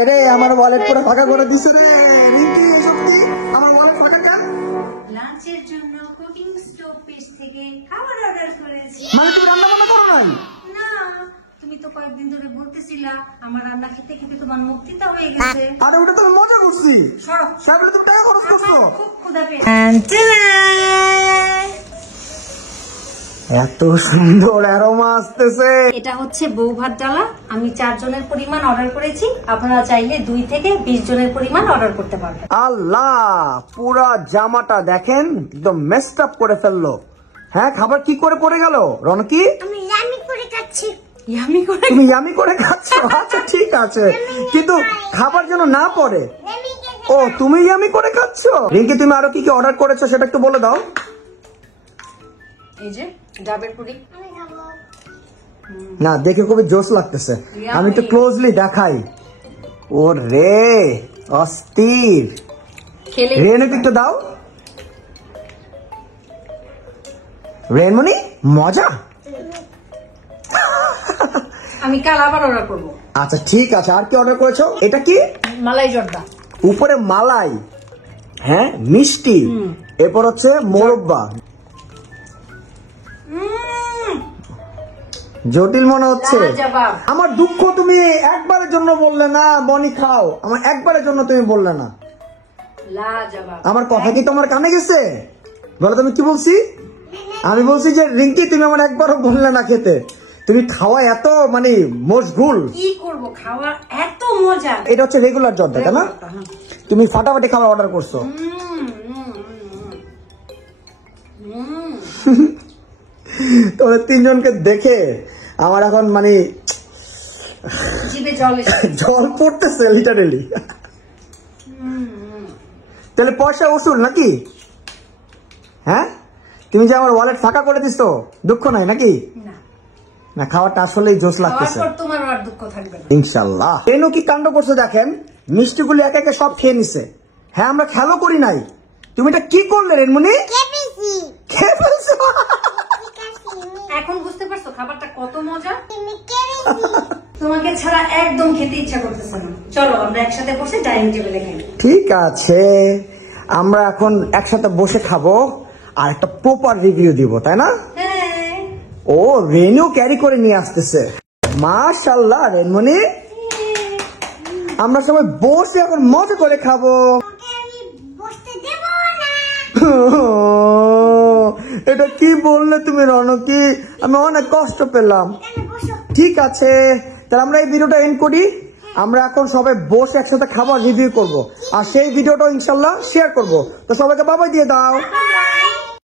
আরে আমার ওয়ালেট পুরো ফাঁকা করে দিছে রে রিঙ্কি। সত্যি আমার ওয়ালেট ফাঁকা কেন? লাঞ্চের জন্য কুকিং স্টোভ পেজ থেকে খাবার অর্ডার করেছি। মানে তুমি রান্না বান্না করো নাই? না, তুমি তো কয়েকদিন ধরে বলতেছিলা আমার রান্না খেতে খেতে তোমার মুখ তিতা হয়ে গেছে। আরে ওটা তো আমি মজা করছি। সরো। সামনে তুমি টাকা খরচ করছো। খুব ক্ষুধা পেয়েছে। এত সুন্দর অ্যারোমা আসতেছে। এটা হচ্ছে বউ ভাত ডালা। আমি 4 জনের পরিমাণ অর্ডার করেছি। আপনারা চাইলে 2 থেকে 20 জনের পরিমাণ অর্ডার করতে পারবেন। আল্লাহ, পুরা জামাটা দেখেন একদম মেসড আপ করে ফেললো। হ্যাঁ, খাবার কি করে পড়ে গেল রনকি? আমি ইয়ামি করে খাচ্ছি। ইয়ামি করে? তুমি ইয়ামি করে খাচ্ছ? আচ্ছা ঠিক আছে, কিন্তু খাবার যেন না পড়ে। ও, তুমি ইয়ামি করে খাচ্ছ। রিঙ্কি, তুমি আরো কি কি অর্ডার করেছো সেটা একটু বলে দাও। এই যে ডাবের পুরি। না, দেখে খুবই জোশ লাগতেছে। আমি একটু ক্লোজলি দেখাই। ও রে, অস্থির। খেলে রেনুকে একটু দাও। রেনমণি, মজা। আমি কাল আবার অর্ডার করব। আচ্ছা ঠিক আছে, আর কি অর্ডার করেছো? এটা কি? মালাই জর্দা। উপরে মালাই, হ্যাঁ মিষ্টি, এরপর হচ্ছে মোরব্বা। জটিল মনে হচ্ছে। লাজবাব। আমার দুঃখ তুমি একবারের জন্য বললে না বনি খাও, আমার একবারের জন্য তুমি বললে না। লাজবাব। আমার কথা কি তোমার কানে গেছে? বলো তুমি কি বলছি? আমি বলছি যে রিঙ্কি তুমি আমার একবারও বললে না খেতে। তুমি খাওয়া এত মানে মশগুল। কি করব, খাওয়া এত মজা। এটা হচ্ছে রেগুলার জর্দা, তাই না? তুমি ফাটাফাটি খাবার অর্ডার করছো। তোমরা 3 জনকে দেখে আমার এখন মানে জিভে জল এসে জল পড়তেছে লিটারেলি। তাহলে পয়সা উসুল নাকি? হ্যাঁ, তুমি যে আমার ওয়ালেট ফাঁকা করে দিছো, দুঃখ নাই নাকি? না, না, খাওয়াটা আসলেই জোশ লাগতেছে। তারপর তোমার আর দুঃখ থাকবে না। ইনশাআল্লাহ। রেনু কি কাণ্ড করছে দেখেন, মিষ্টিগুলো একে একে সব খেয়ে নিছে। হ্যাঁ, আমরা খেলো করি নাই। তুমি এটা কি করলে রেনমণি? খেয়ে ফেলছো। এখন বুঝতে পারছো খাবারটা কত মজা? তোমাকে ছাড়া একদম খেতে ইচ্ছা করতেছে না। চলো আমরা একসাথে বসে ডাইনিং টেবিলে খাই। ঠিক আছে, আমরা এখন একসাথে বসে খাবো আর একটা প্রপার রিভিউ দিব, তাই না? হ্যাঁ। ও, রেনু ক্যারি করে নিয়ে আসতেছে। মাশাআল্লাহ রেনমণি, আমরা সবাই বসে এখন মজা করে খাবো। এটা কি বললে তুমি রনকি? আমি অনেক কষ্ট পেলাম। ঠিক আছে, তাহলে আমরা এই ভিডিওটা এন্ড করি। আমরা এখন সবাই বসে একসাথে খাবার রিভিউ করব, আর সেই ভিডিওটা ইনশাল্লাহ শেয়ার করব। তো সবাইকে বাবাই দিয়ে দাও।